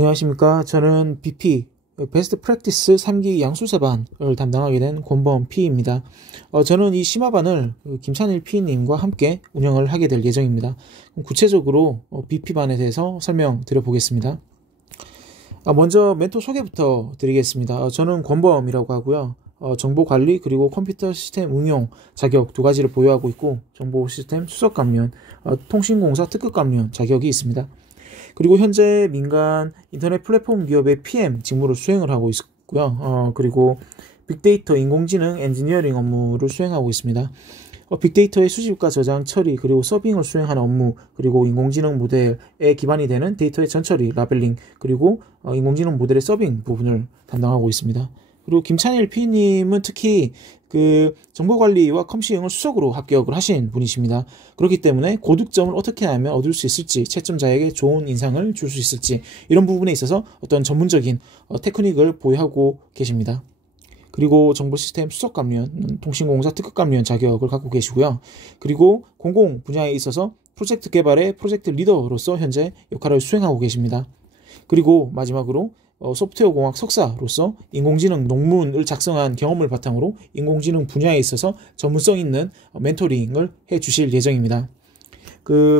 안녕하십니까. 저는 BP 베스트 프랙티스 3기 양수사반을 담당하게 된 권범 P입니다. 저는 이 심화반을 김찬일 P님과 함께 운영을 하게 될 예정입니다. 구체적으로 BP반에 대해서 설명드려 보겠습니다. 먼저 멘토 소개부터 드리겠습니다. 저는 권범이라고 하고요. 정보관리 그리고 컴퓨터 시스템 응용 자격 두 가지를 보유하고 있고, 정보 시스템 수석감면, 통신공사 특급감면 자격이 있습니다. 그리고 현재 민간 인터넷 플랫폼 기업의 PM 직무를 수행을 하고 있고요. 그리고 빅데이터 인공지능 엔지니어링 업무를 수행하고 있습니다. 빅데이터의 수집과 저장, 처리, 그리고 서빙을 수행하는 업무, 그리고 인공지능 모델에 기반이 되는 데이터의 전처리, 라벨링, 그리고 인공지능 모델의 서빙 부분을 담당하고 있습니다. 그리고 김찬일 P님은 특히 정보관리와 컴시응을 수석으로 합격을 하신 분이십니다. 그렇기 때문에 고득점을 어떻게 하면 얻을 수 있을지, 채점자에게 좋은 인상을 줄 수 있을지, 이런 부분에 있어서 어떤 전문적인 테크닉을 보유하고 계십니다. 그리고 정보시스템 수석감면, 통신공사 특급감면 자격을 갖고 계시고요. 그리고 공공 분야에 있어서 프로젝트 개발의 프로젝트 리더로서 현재 역할을 수행하고 계십니다. 그리고 마지막으로 소프트웨어공학 석사로서 인공지능 논문을 작성한 경험을 바탕으로 인공지능 분야에 있어서 전문성 있는 멘토링을 해주실 예정입니다.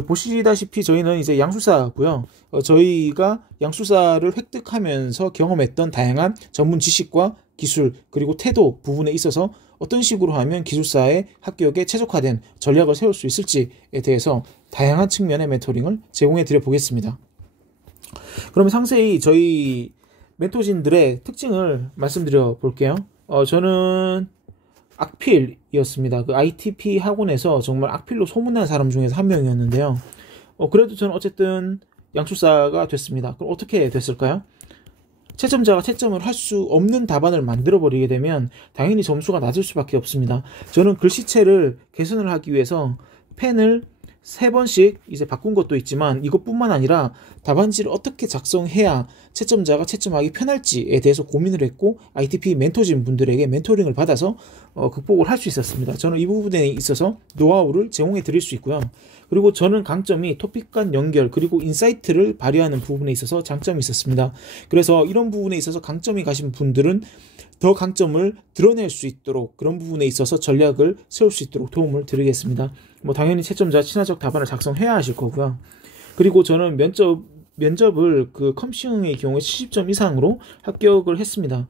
보시다시피 저희는 이제 양수사고요. 저희가 양수사를 획득하면서 경험했던 다양한 전문 지식과 기술, 그리고 태도 부분에 있어서 어떤 식으로 하면 기술사의 합격에 최적화된 전략을 세울 수 있을지에 대해서 다양한 측면의 멘토링을 제공해 드려 보겠습니다. 그러면 상세히 저희 멘토진들의 특징을 말씀드려 볼게요. 저는 악필이었습니다. ITP 학원에서 정말 악필로 소문난 사람 중에서 한 명이었는데요. 그래도 저는 어쨌든 양수사가 됐습니다. 그럼 어떻게 됐을까요? 채점자가 채점을 할 수 없는 답안을 만들어버리게 되면 당연히 점수가 낮을 수밖에 없습니다. 저는 글씨체를 개선을 하기 위해서 펜을 3번씩 이제 바꾼 것도 있지만, 이것뿐만 아니라 답안지를 어떻게 작성해야 채점자가 채점하기 편할지에 대해서 고민을 했고, ITP 멘토진 분들에게 멘토링을 받아서 극복을 할 수 있었습니다. 저는 이 부분에 있어서 노하우를 제공해 드릴 수 있고요. 그리고 저는 강점이 토픽 간 연결, 그리고 인사이트를 발휘하는 부분에 있어서 장점이 있었습니다. 그래서 이런 부분에 있어서 강점이 가신 분들은 더 강점을 드러낼 수 있도록, 그런 부분에 있어서 전략을 세울 수 있도록 도움을 드리겠습니다. 당연히 채점자 친화적 답안을 작성해야 하실 거고요. 그리고 저는 면접을 컴시응의 경우에 70점 이상으로 합격을 했습니다.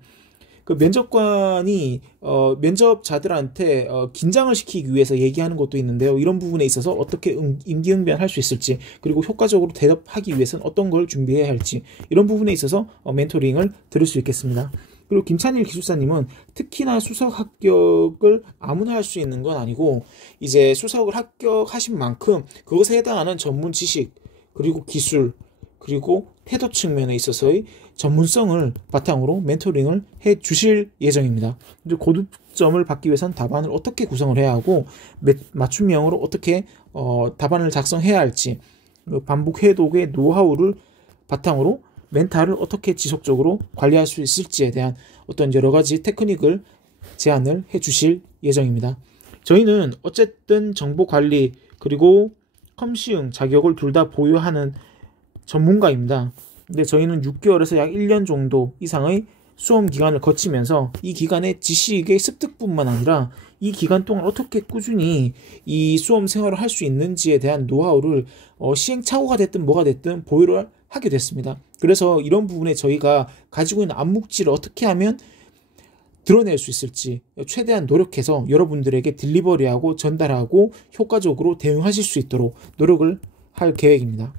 면접관이 면접자들한테 긴장을 시키기 위해서 얘기하는 것도 있는데요. 이런 부분에 있어서 어떻게 임기응변할 수 있을지, 그리고 효과적으로 대답하기 위해서는 어떤 걸 준비해야 할지, 이런 부분에 있어서 멘토링을 드릴 수 있겠습니다. 그리고 김찬일 기술사님은 특히나 수석 합격을 아무나 할 수 있는 건 아니고, 이제 수석을 합격하신 만큼 그것에 해당하는 전문 지식, 그리고 기술, 그리고 태도 측면에 있어서의 전문성을 바탕으로 멘토링을 해 주실 예정입니다. 고득점을 받기 위해서는 답안을 어떻게 구성을 해야 하고, 맞춤형으로 어떻게 답안을 작성해야 할지, 반복 해독의 노하우를 바탕으로 멘탈을 어떻게 지속적으로 관리할 수 있을지에 대한 어떤 여러 가지 테크닉을 제안을 해 주실 예정입니다. 저희는 어쨌든 정보관리 그리고 컴시응 자격을 둘 다 보유하는 전문가입니다. 근데 저희는 6개월에서 약 1년 정도 이상의 수험 기간을 거치면서 이 기간의 지식의 습득뿐만 아니라 이 기간 동안 어떻게 꾸준히 이 수험 생활을 할 수 있는지에 대한 노하우를 시행착오가 됐든 뭐가 됐든 보유를 하게 됐습니다. 그래서 이런 부분에 저희가 가지고 있는 암묵지를 어떻게 하면 드러낼 수 있을지 최대한 노력해서 여러분들에게 딜리버리하고 전달하고 효과적으로 대응하실 수 있도록 노력을 할 계획입니다.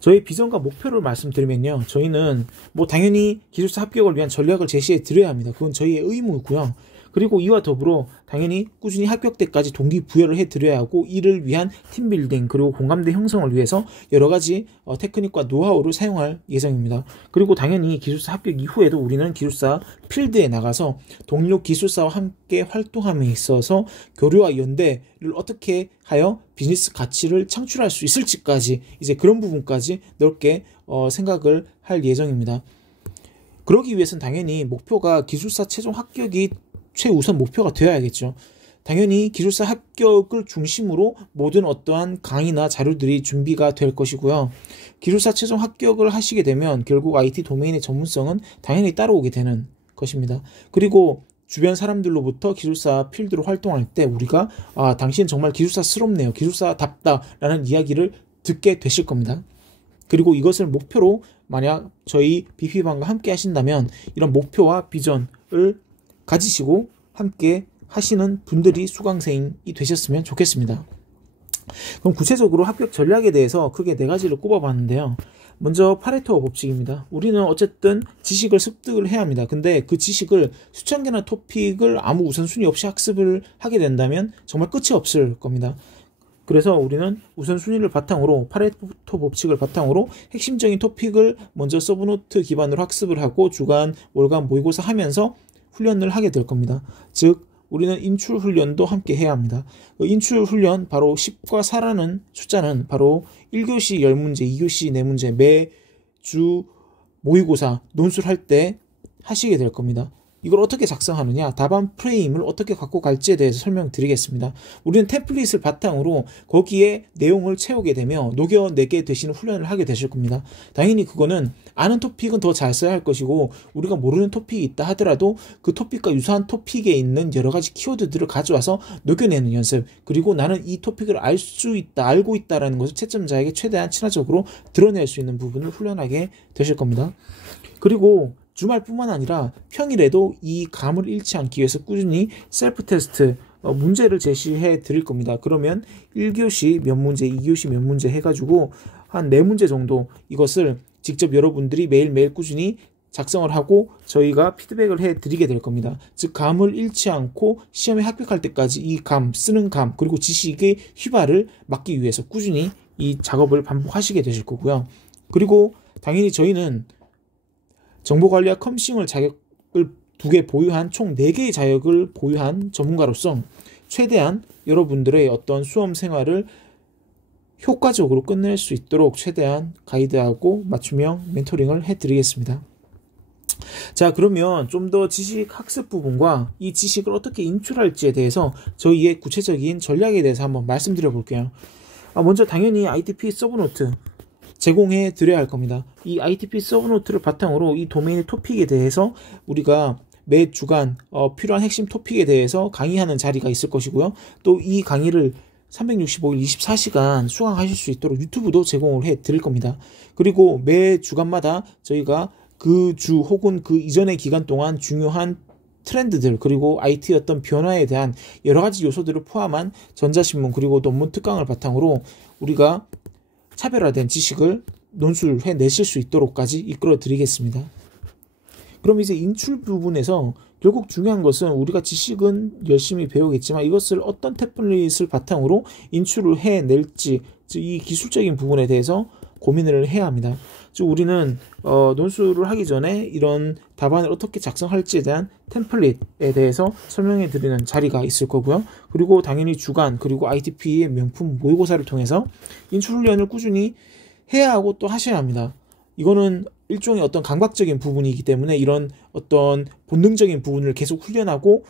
저희 비전과 목표를 말씀드리면요, 저희는 당연히 기술사 합격을 위한 전략을 제시해 드려야 합니다. 그건 저희의 의무고요. 그리고 이와 더불어 당연히 꾸준히 합격 때까지 동기부여를 해드려야 하고, 이를 위한 팀빌딩 그리고 공감대 형성을 위해서 여러 가지 테크닉과 노하우를 사용할 예정입니다. 그리고 당연히 기술사 합격 이후에도 우리는 기술사 필드에 나가서 동료 기술사와 함께 활동함에 있어서 교류와 연대를 어떻게 하여 비즈니스 가치를 창출할 수 있을지까지, 이제 그런 부분까지 넓게 생각을 할 예정입니다. 그러기 위해서는 당연히 목표가 기술사 최종 합격이 최우선 목표가 되어야겠죠. 당연히 기술사 합격을 중심으로 모든 어떠한 강의나 자료들이 준비가 될 것이고요. 기술사 최종 합격을 하시게 되면 결국 IT 도메인의 전문성은 당연히 따라오게 되는 것입니다. 그리고 주변 사람들로부터 기술사 필드로 활동할 때 우리가 당신 정말 기술사스럽네요. 기술사답다라는 이야기를 듣게 되실 겁니다. 그리고 이것을 목표로 만약 저희 BP방과 함께 하신다면 이런 목표와 비전을 가지시고 함께 하시는 분들이 수강생이 되셨으면 좋겠습니다. 그럼 구체적으로 합격 전략에 대해서 크게 4가지를 꼽아봤는데요. 먼저 파레토 법칙입니다. 우리는 어쨌든 지식을 습득을 해야 합니다. 근데 그 지식을 수천 개나 토픽을 아무 우선순위 없이 학습을 하게 된다면 정말 끝이 없을 겁니다. 그래서 우리는 우선순위를 바탕으로 파레토 법칙을 바탕으로 핵심적인 토픽을 먼저 서브노트 기반으로 학습을 하고 주간, 월간 모의고사 하면서 훈련을 하게 될 겁니다. 즉 우리는 인출 훈련도 함께 해야 합니다. 인출 훈련 바로 10과 4라는 숫자는 바로 1교시 10문제, 2교시 4문제 매주 모의고사 논술할 때 하시게 될 겁니다. 이걸 어떻게 작성하느냐, 답안 프레임을 어떻게 갖고 갈지에 대해서 설명드리겠습니다. 우리는 템플릿을 바탕으로 거기에 내용을 채우게 되며 녹여내게 되시는 훈련을 하게 되실 겁니다. 당연히 그거는 아는 토픽은 더 잘 써야 할 것이고 우리가 모르는 토픽이 있다 하더라도 그 토픽과 유사한 토픽에 있는 여러 가지 키워드들을 가져와서 녹여내는 연습, 그리고 나는 이 토픽을 알 수 있다, 알고 있다라는 것을 채점자에게 최대한 친화적으로 드러낼 수 있는 부분을 훈련하게 되실 겁니다. 그리고 주말뿐만 아니라 평일에도 이 감을 잃지 않기 위해서 꾸준히 셀프 테스트 문제를 제시해 드릴 겁니다. 그러면 1교시 몇 문제, 2교시 몇 문제 해가지고 한 4문제 정도 이것을 직접 여러분들이 매일매일 꾸준히 작성을 하고 저희가 피드백을 해 드리게 될 겁니다. 즉 감을 잃지 않고 시험에 합격할 때까지 이 감, 쓰는 감, 그리고 지식의 휘발을 막기 위해서 꾸준히 이 작업을 반복하시게 되실 거고요. 그리고 당연히 저희는 정보관리와 컴싱을 자격을 2개 보유한 총 4개의 자격을 보유한 전문가로서 최대한 여러분들의 어떤 수험 생활을 효과적으로 끝낼 수 있도록 최대한 가이드하고 맞춤형 멘토링을 해드리겠습니다. 자, 그러면 좀 더 지식 학습 부분과 이 지식을 어떻게 인출할지에 대해서 저희의 구체적인 전략에 대해서 한번 말씀드려 볼게요. 먼저 당연히 ITP 서브노트 제공해 드려야 할 겁니다. 이 ITP 서브노트를 바탕으로 이 도메인의 토픽에 대해서 우리가 매 주간 필요한 핵심 토픽에 대해서 강의하는 자리가 있을 것이고요. 또 이 강의를 365일 24시간 수강하실 수 있도록 유튜브도 제공을 해 드릴 겁니다. 그리고 매 주간마다 저희가 그 주 혹은 그 이전의 기간 동안 중요한 트렌드들 그리고 IT 어떤 변화에 대한 여러 가지 요소들을 포함한 전자신문 그리고 논문 특강을 바탕으로 우리가 차별화된 지식을 논술해 내실 수 있도록까지 이끌어 드리겠습니다. 그럼 이제 인출 부분에서 결국 중요한 것은 우리가 지식은 열심히 배우겠지만 이것을 어떤 템플릿을 바탕으로 인출을 해낼지 이 기술적인 부분에 대해서 고민을 해야 합니다. 즉 우리는 논술을 하기 전에 이런 답안을 어떻게 작성할지에 대한 템플릿에 대해서 설명해 드리는 자리가 있을 거고요. 그리고 당연히 주간 그리고 ITP의 명품 모의고사를 통해서 인출 훈련을 꾸준히 해야 하고 또 하셔야 합니다. 이거는 일종의 어떤 강박적인 부분이기 때문에 이런 어떤 본능적인 부분을 계속 훈련하고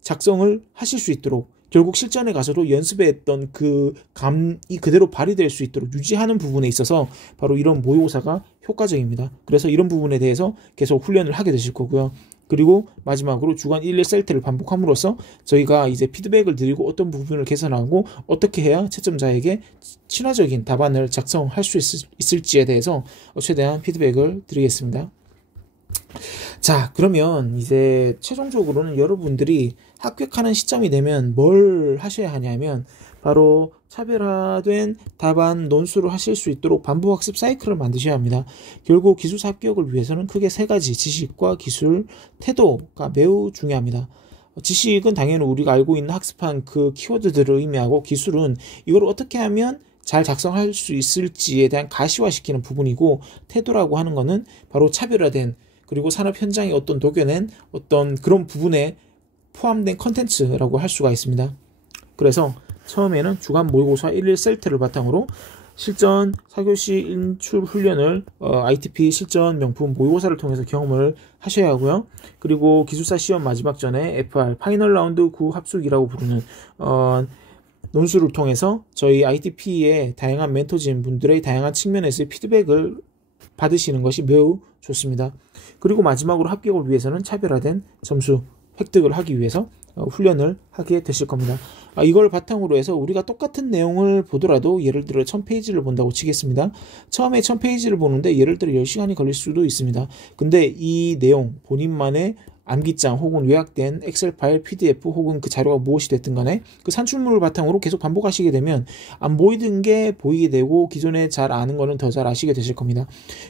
작성을 하실 수 있도록 결국 실전에 가서도 연습했던 그 감이 그대로 발휘될 수 있도록 유지하는 부분에 있어서 바로 이런 모의고사가 효과적입니다. 그래서 이런 부분에 대해서 계속 훈련을 하게 되실 거고요. 그리고 마지막으로 주간 1일 셀트를 반복함으로써 저희가 이제 피드백을 드리고 어떤 부분을 개선하고 어떻게 해야 채점자에게 친화적인 답안을 작성할 수 있을지에 대해서 최대한 피드백을 드리겠습니다. 자, 그러면 이제 최종적으로는 여러분들이 합격하는 시점이 되면 뭘 하셔야 하냐면 바로 차별화된 답안 논술을 하실 수 있도록 반복학습 사이클을 만드셔야 합니다. 결국 기술사 합격을 위해서는 크게 3가지 지식과 기술, 태도가 매우 중요합니다. 지식은 당연히 우리가 알고 있는 학습한 그 키워드들을 의미하고 기술은 이걸 어떻게 하면 잘 작성할 수 있을지에 대한 가시화시키는 부분이고 태도라고 하는 것은 바로 차별화된 그리고 산업 현장에 어떤 녹여낸 어떤 그런 부분에 포함된 컨텐츠라고 할 수가 있습니다. 그래서 처음에는 주간 모의고사 1일 셀트를 바탕으로 실전 4교시 인출 훈련을 ITP 실전 명품 모의고사를 통해서 경험을 하셔야 하고요. 그리고 기술사 시험 마지막 전에 FR 파이널 라운드 9 합숙이라고 부르는 논술을 통해서 저희 ITP의 다양한 멘토진 분들의 다양한 측면에서의 피드백을 받으시는 것이 매우 좋습니다. 그리고 마지막으로 합격을 위해서는 차별화된 점수 획득을 하기 위해서 훈련을 하게 되실 겁니다. 이걸 바탕으로 해서 우리가 똑같은 내용을 보더라도 예를 들어 1000페이지를 본다고 치겠습니다. 처음에 1000페이지를 보는데 예를 들어 10시간이 걸릴 수도 있습니다. 근데 이 내용 본인만의 암기장 혹은 요약된 엑셀 파일, PDF 혹은 그 자료가 무엇이 됐든 간에 그 산출물을 바탕으로 계속 반복하시게 되면 안 보이던 게 보이게 되고 기존에 잘 아는 거는 더 잘 아시게 되실 겁니다.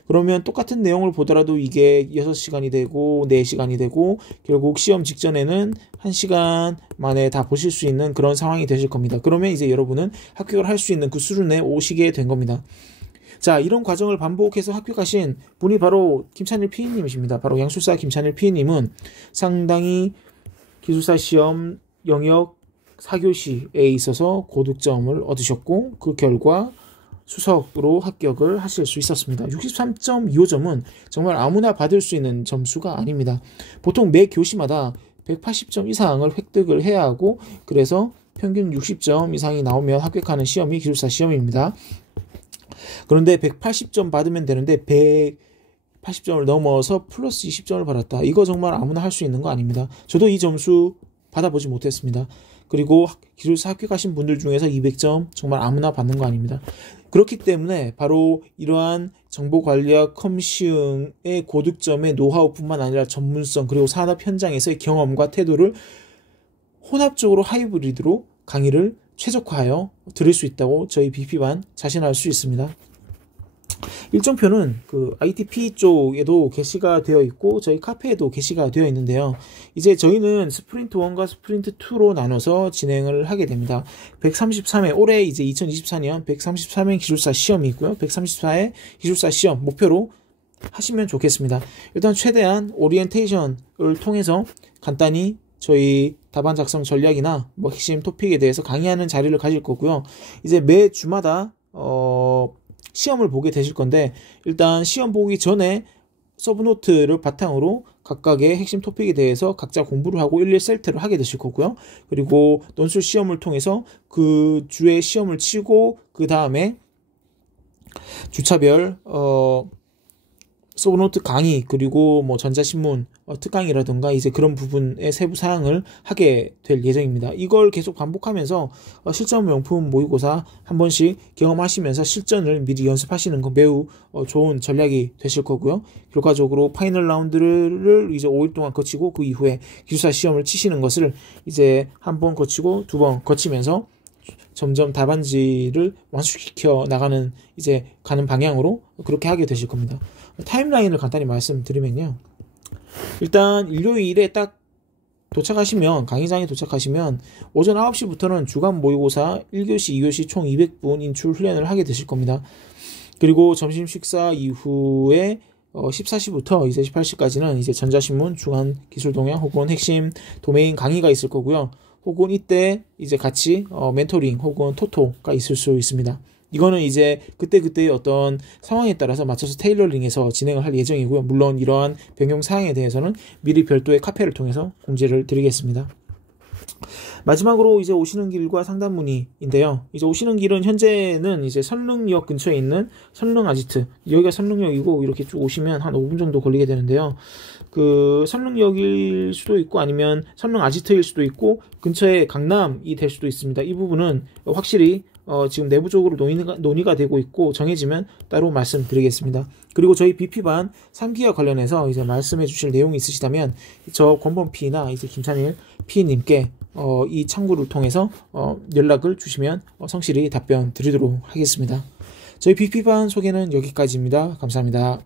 그러면 똑같은 내용을 보더라도 이게 6시간이 되고 4시간이 되고 결국 시험 직전에는 1시간 만에 다 보실 수 있는 그런 상황이 되실 겁니다. 그러면 이제 여러분은 합격을 할 수 있는 그 수준에 오시게 된 겁니다. 자, 이런 과정을 반복해서 합격하신 분이 바로 김찬일 PD님이십니다. 바로 양술사 김찬일 PD님은 상당히 기술사 시험 영역 4교시에 있어서 고득점을 얻으셨고 그 결과 수석으로 합격을 하실 수 있었습니다. 63.25점은 정말 아무나 받을 수 있는 점수가 아닙니다. 보통 매 교시마다 180점 이상을 획득을 해야 하고 그래서 평균 60점 이상이 나오면 합격하는 시험이 기술사 시험입니다. 그런데 180점 받으면 되는데 180점을 넘어서 플러스 20점을 받았다. 이거 정말 아무나 할 수 있는 거 아닙니다. 저도 이 점수 받아보지 못했습니다. 그리고 기술사 합격하신 분들 중에서 200점 정말 아무나 받는 거 아닙니다. 그렇기 때문에 바로 이러한 정보관리학 컴시응의 고득점의 노하우뿐만 아니라 전문성 그리고 산업 현장에서의 경험과 태도를 혼합적으로 하이브리드로 강의를 최적화하여 들을 수 있다고 저희 BP반 자신할 수 있습니다. 일정표는 그 ITP 쪽에도 게시가 되어 있고 저희 카페에도 게시가 되어 있는데요. 이제 저희는 스프린트 1과 스프린트 2로 나눠서 진행을 하게 됩니다. 133회 올해 이제 2024년 133회 기술사 시험이 있고요. 134회 기술사 시험 목표로 하시면 좋겠습니다. 일단 최대한 오리엔테이션을 통해서 간단히 저희 답안 작성 전략이나 뭐 핵심 토픽에 대해서 강의하는 자리를 가질 거고요. 이제 매 주마다 시험을 보게 되실 건데 일단 시험 보기 전에 서브노트를 바탕으로 각각의 핵심 토픽에 대해서 각자 공부를 하고 일일 셀트를 하게 되실 거고요. 그리고 논술 시험을 통해서 그 주에 시험을 치고 그 다음에 주차별 서브노트 강의 그리고 뭐 전자신문 특강이라든가 이제 그런 부분의 세부 사항을 하게 될 예정입니다. 이걸 계속 반복하면서 실전 명품 모의고사 한 번씩 경험하시면서 실전을 미리 연습하시는 거 매우 좋은 전략이 되실 거고요. 결과적으로 파이널 라운드를 이제 5일 동안 거치고 그 이후에 기술사 시험을 치시는 것을 이제 한 번 거치고 두 번 거치면서 점점 답안지를 완수시켜 나가는 이제 가는 방향으로 그렇게 하게 되실 겁니다. 타임라인을 간단히 말씀드리면요. 일단 일요일에 딱 도착하시면 강의장에 도착하시면 오전 9시부터는 주간 모의고사 1교시, 2교시 총 200분 인출 훈련을 하게 되실 겁니다. 그리고 점심 식사 이후에 14시부터 이제 18시까지는 이제 전자신문, 주간 기술 동향 혹은 핵심 도메인 강의가 있을 거고요. 혹은 이때 이제 같이 멘토링 혹은 토토가 있을 수 있습니다. 이거는 이제 그때그때의 어떤 상황에 따라서 맞춰서 테일러링해서 진행을 할 예정이고요. 물론 이러한 변경 사항에 대해서는 미리 별도의 카페를 통해서 공지를 드리겠습니다. 마지막으로 이제 오시는 길과 상담 문의인데요. 이제 오시는 길은 현재는 이제 선릉역 근처에 있는 선릉 아지트, 여기가 선릉역이고 이렇게 쭉 오시면 한 5분 정도 걸리게 되는데요. 그 선릉역일 수도 있고 아니면 선릉 아지트일 수도 있고 근처에 강남이 될 수도 있습니다. 이 부분은 확실히 지금 내부적으로 논의가 되고 있고 정해지면 따로 말씀드리겠습니다. 그리고 저희 BP반 3기와 관련해서 이제 말씀해 주실 내용이 있으시다면 저 권범 P나 이제 김찬일 P님께 이 창구를 통해서 연락을 주시면 성실히 답변 드리도록 하겠습니다. 저희 BP반 소개는 여기까지입니다. 감사합니다.